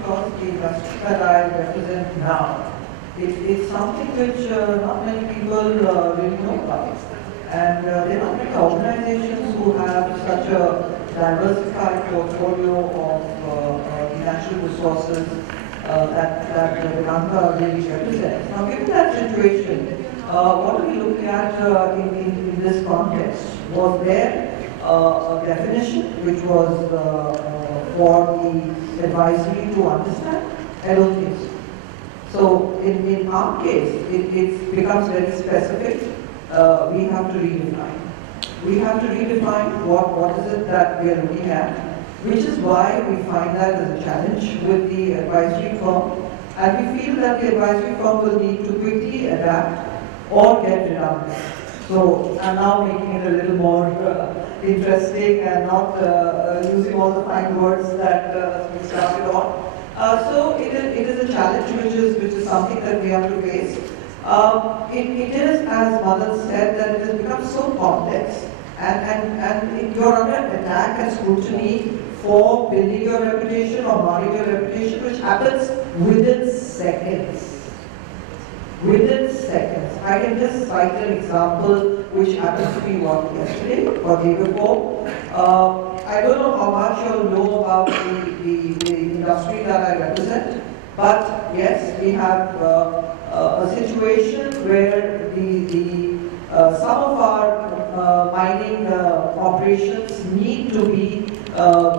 because the industry that I represent now, it's something which not many people really know about. And there are many organizations who have such a diversified portfolio of natural resources that Vedanta really represents. Now, given that situation, what are we looking at in this context? Was there a definition which was for the advisory to understand? I don't think so. So in our case, it becomes very specific. We have to redefine. We have to redefine what is it that we are looking at, which is why we find that as a challenge with the advisory firm. And we feel that the advisory firm will need to quickly adapt or get redundant. So I'm now making it a little more interesting and not using all the fine words that we started on. So it is a challenge which is something that we have to face. It is, as Madan said, that it has become so complex and you're under attack and scrutiny for building your reputation or marring your reputation, which happens within seconds. Within seconds. I can just cite an example which happens to be yesterday or the day before. I don't know how much you'll know about the industry that I represent, but yes, we have a situation where some of our mining operations need to be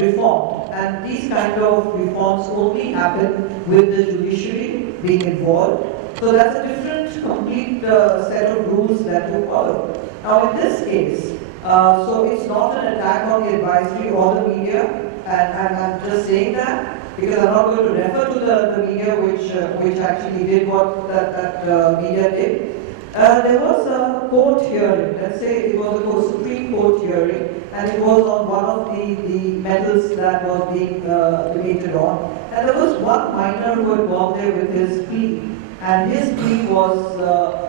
reformed, and these kind of reforms only happen with the judiciary being involved. So that's a different, complete set of rules that you follow. Now in this case, so it's not an attack on the advisory or the media, and I'm just saying that because I'm not going to refer to the media which actually did what that media did. There was a court hearing, let's say it was a Supreme Court hearing, and it was on one of the metals that was being debated on. And there was one miner who had gone there with his plea. And his plea was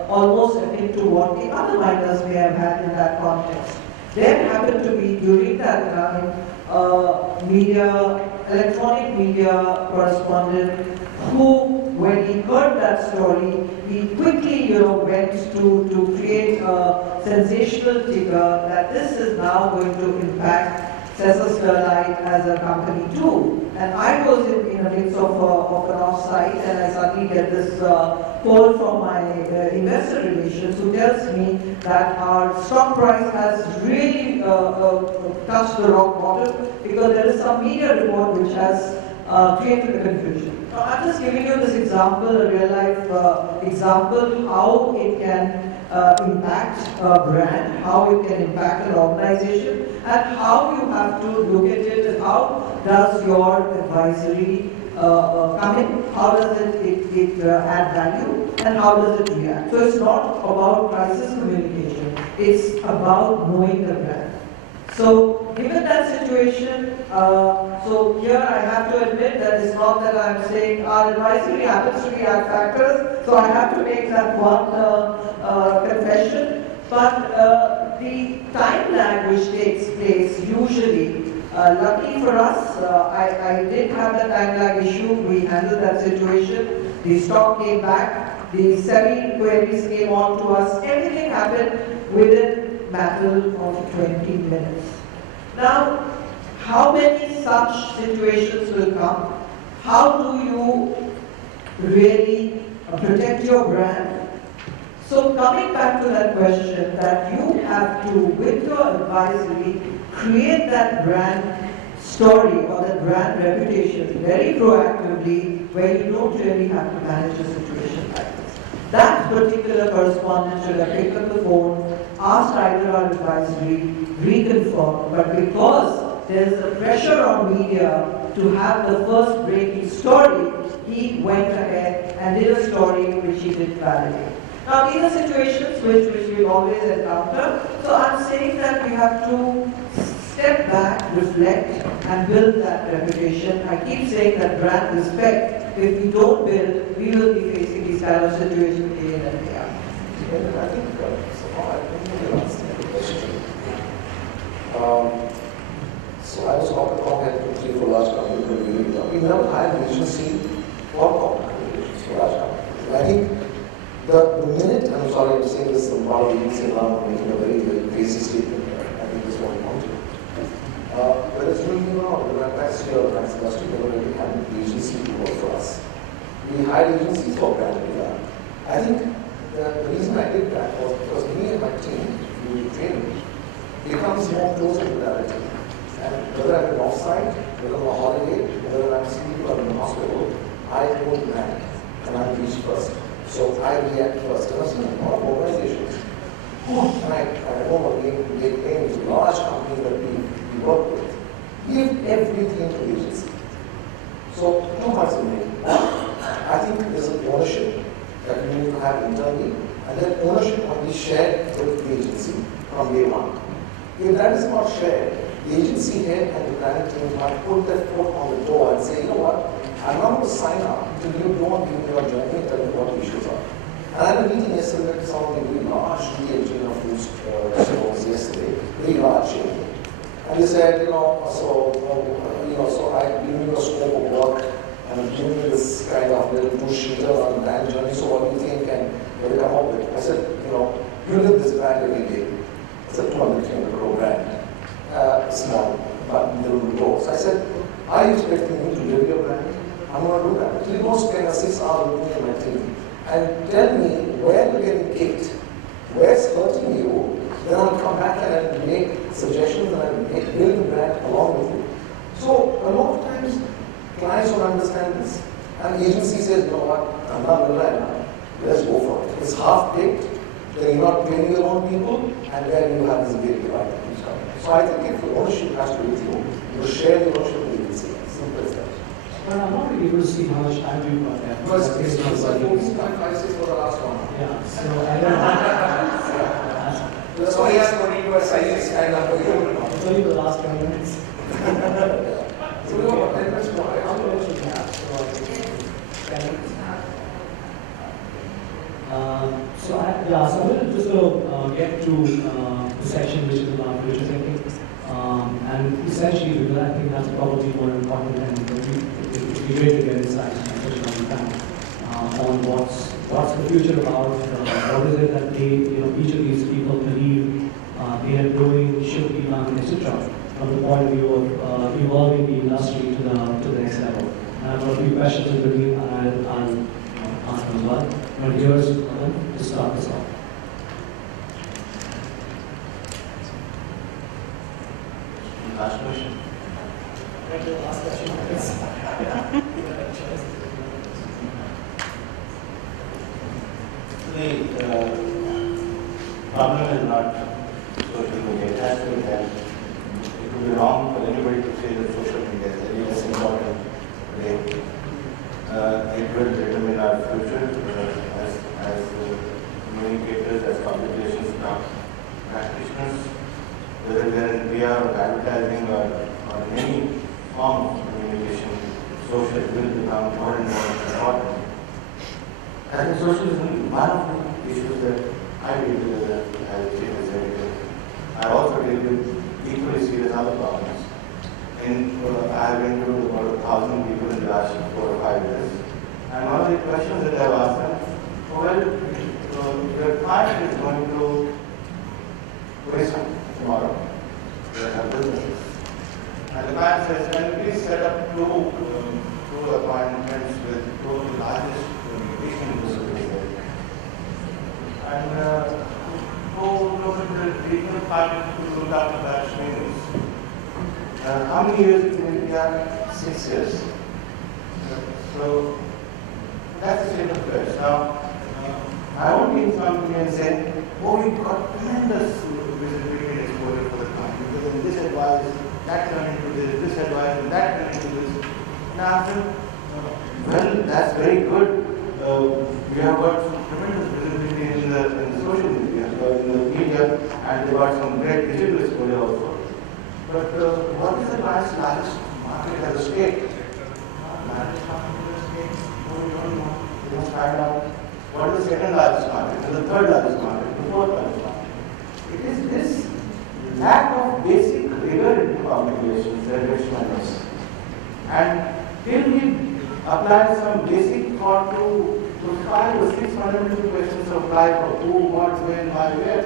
almost akin to what the other miners may have had in that context. There happened to be, during that time, electronic media correspondent who, when he heard that story, he quickly went to create a sensational ticker that this is now going to impact Cesar Sterlite as a company too. And I was in the midst of an off-site, and I suddenly get this call from my investor relations who tells me that our stock price has really touched the rock bottom because there is some media report which has created a confusion. Now, I'm just giving you this example, a real-life example, how it can impact a brand, how it can impact an organization, and how you have to look at it, and how does your advisory come in, how does it add value, and how does it react. So it's not about crisis communication, it's about knowing the brand. So given that situation, so here I have to admit that it's not that I'm saying our advisory happens to be ad factors, so I have to make that one confession. But the time lag which takes place usually, luckily for us, I did have the time lag issue. We handled that situation. The stock came back. The SEBI queries came on to us. Everything happened within matter of 20 minutes. Now, how many such situations will come? How do you really protect your brand? So coming back to that question, that you have to, with your advisory, create that brand story or that brand reputation very proactively, where you don't really have to manage a situation like this. That particular correspondent should have picked up the phone, asked either our advisory, reconfirmed, but because there is a pressure on media to have the first breaking story, he went ahead and did a story which he did validate. Now these are situations which we always encounter, so I'm saying that we have to step back, reflect, and build that reputation. I keep saying that brand respect, if we don't build, we will be facing these kind of situations day in and day out. I think so I think the last question. So I was corporate com head for large companies. We never hired an agency for corporate communications for large companies. And I think the minute, and I'm sorry I'm saying this, I'm probably using now, making a very, very crazy statement, I think this is what I want to. Whether it's moving around, the manufacturing or the industry, never really had an agency to work for us. We hired agencies for brand design. I think the reason I did that was because me and my team, through training, becomes more closer to reality. And whether I'm offsite, whether I'm on holiday, whether I'm seeing people in the hospital, I own the brand and I'm reached first. So I react first. And I've seen a lot of organizations, and I don't want to make names, large companies that we work with, give everything to the agency. So two parts in me. I think there's an ownership that we need to have internally, and that ownership must be shared with the agency from day one. If that is not shared, the agency head and the brand team might put their foot on the door and say, you know what, I'm not going to sign up until you don't give me your journey and tell me what the issues are. And I had a meeting yesterday with some of the very large chain of food stores yesterday, very large chain. And they said, so I've given you a scope of work, and I'm giving you this kind of little two-sheeter on the brand journey, so what do you think and what do you come up with? I said, you live this brand every day. It's a 200, 300 crore brand. Small, but little grow. So I said, are you expecting me to live your brand? I'm going to do that. Actually, go spend 6 hours looking at my team and tell me where you're getting kicked, where's hurting you, then I'll come back and I'll make suggestions and I'll build the brand along with you. So a lot of times, clients don't understand this. And the agency says, you know what, I'm not going to let's go for it. It's half-baked, then you're not training your own people, and then you have this big divide that keeps coming. So I think if the ownership has to be with you, you share the ownership with the agency. Simple as that. Well, I'm not really able to see how much time you've got there. No, it's 14.56 for the last one. Yeah, so I don't know. That's why he has 22 sizes and I'm going to It's only the last 20 minutes. So we have about 10 minutes more. How many minutes do we have? So 10 minutes. So I'm going to just get to the section which is about future thinking. And essentially, because I think that's probably more important, and it would be great to get insights on what's the future about, what is it that each of these people believe they are doing, should be done, etc. From the point of view of evolving the industry to the next level. And I've got a few questions in between, and I'll ask them as well. But here's to start this off. Last question. Last question. The problem is not social media. It has to be there. It would be wrong for anybody to say that social media is the most important today. It will determine our future as communicators, as communications practitioners, whether we are in PR or advertising or in any form of communication, social will become more and more important. I think social is one of the issues that I deal with as a chief executive. I also deal with equally serious other problems. I have interviewed about 1,000 people in the last 4 or 5 years. And one of the questions that I've asked them, your client is going to waste tomorrow. They have businesses. And the client says, can you please set up two appointments with two of the largest communication facilities? And go look at the regional partners to look after that meetings. How many years did we have? 6 years. So that's the state of affairs. Now, I won't be in front of you and say, oh, we've got tremendous visibility and exposure for the company, because in this advice, that turned into this advice, and that turned into this. Now, well, that's very good. We have got some tremendous visibility in the social media, in the media, and we've got some great digital exposure also. But what is the largest market as a state? Largest market as a state? No, we don't know. We must find out what is the second largest market, and the third largest market, the fourth largest market. It is this lack of basic rigor in communications renovation measures. And till we apply some basic thought to 5 or 6 fundamental questions of life of who, what, when, why, where,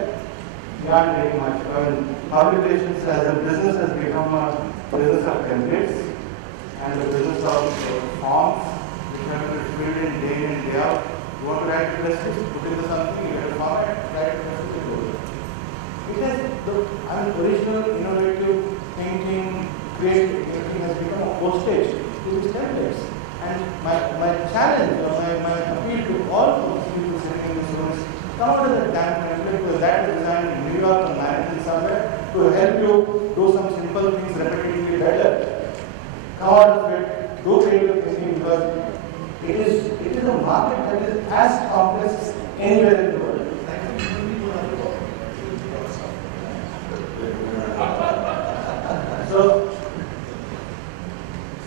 we aren't getting much. I mean, public relations as a business has become a business of templates and a business of forms which have to be filled in day in, day out. You want to write a message, put in something, you get a format, write a message, and go. It has the original, innovative thinking, creative thinking has become a postage to these templates. And my challenge or my appeal to all people sitting in this room is come out of that damn template because that is designed in New York or Manhattan somewhere to help you do some simple things repetitively better. Come out of it, do creative thinking because it is a market that is as complex as anywhere in the world. So,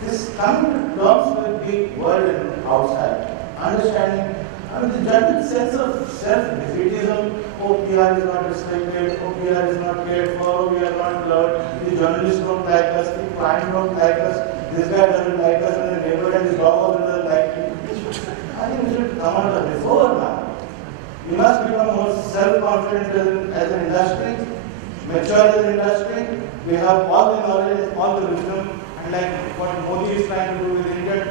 this coming to terms with the world and outside, understanding, the general sense of self-defeatism, oh, PR is not respected, oh, PR is not cared for, oh, we are not loved, the journalists don't like us, the client don't like us, this guy doesn't like us, and the neighbor and his dog also doesn't like him. I think we should come out of before now. We must become more self-confident as an industry, mature as an industry. We have all the knowledge, all the wisdom, and like what Modi is trying to do with India,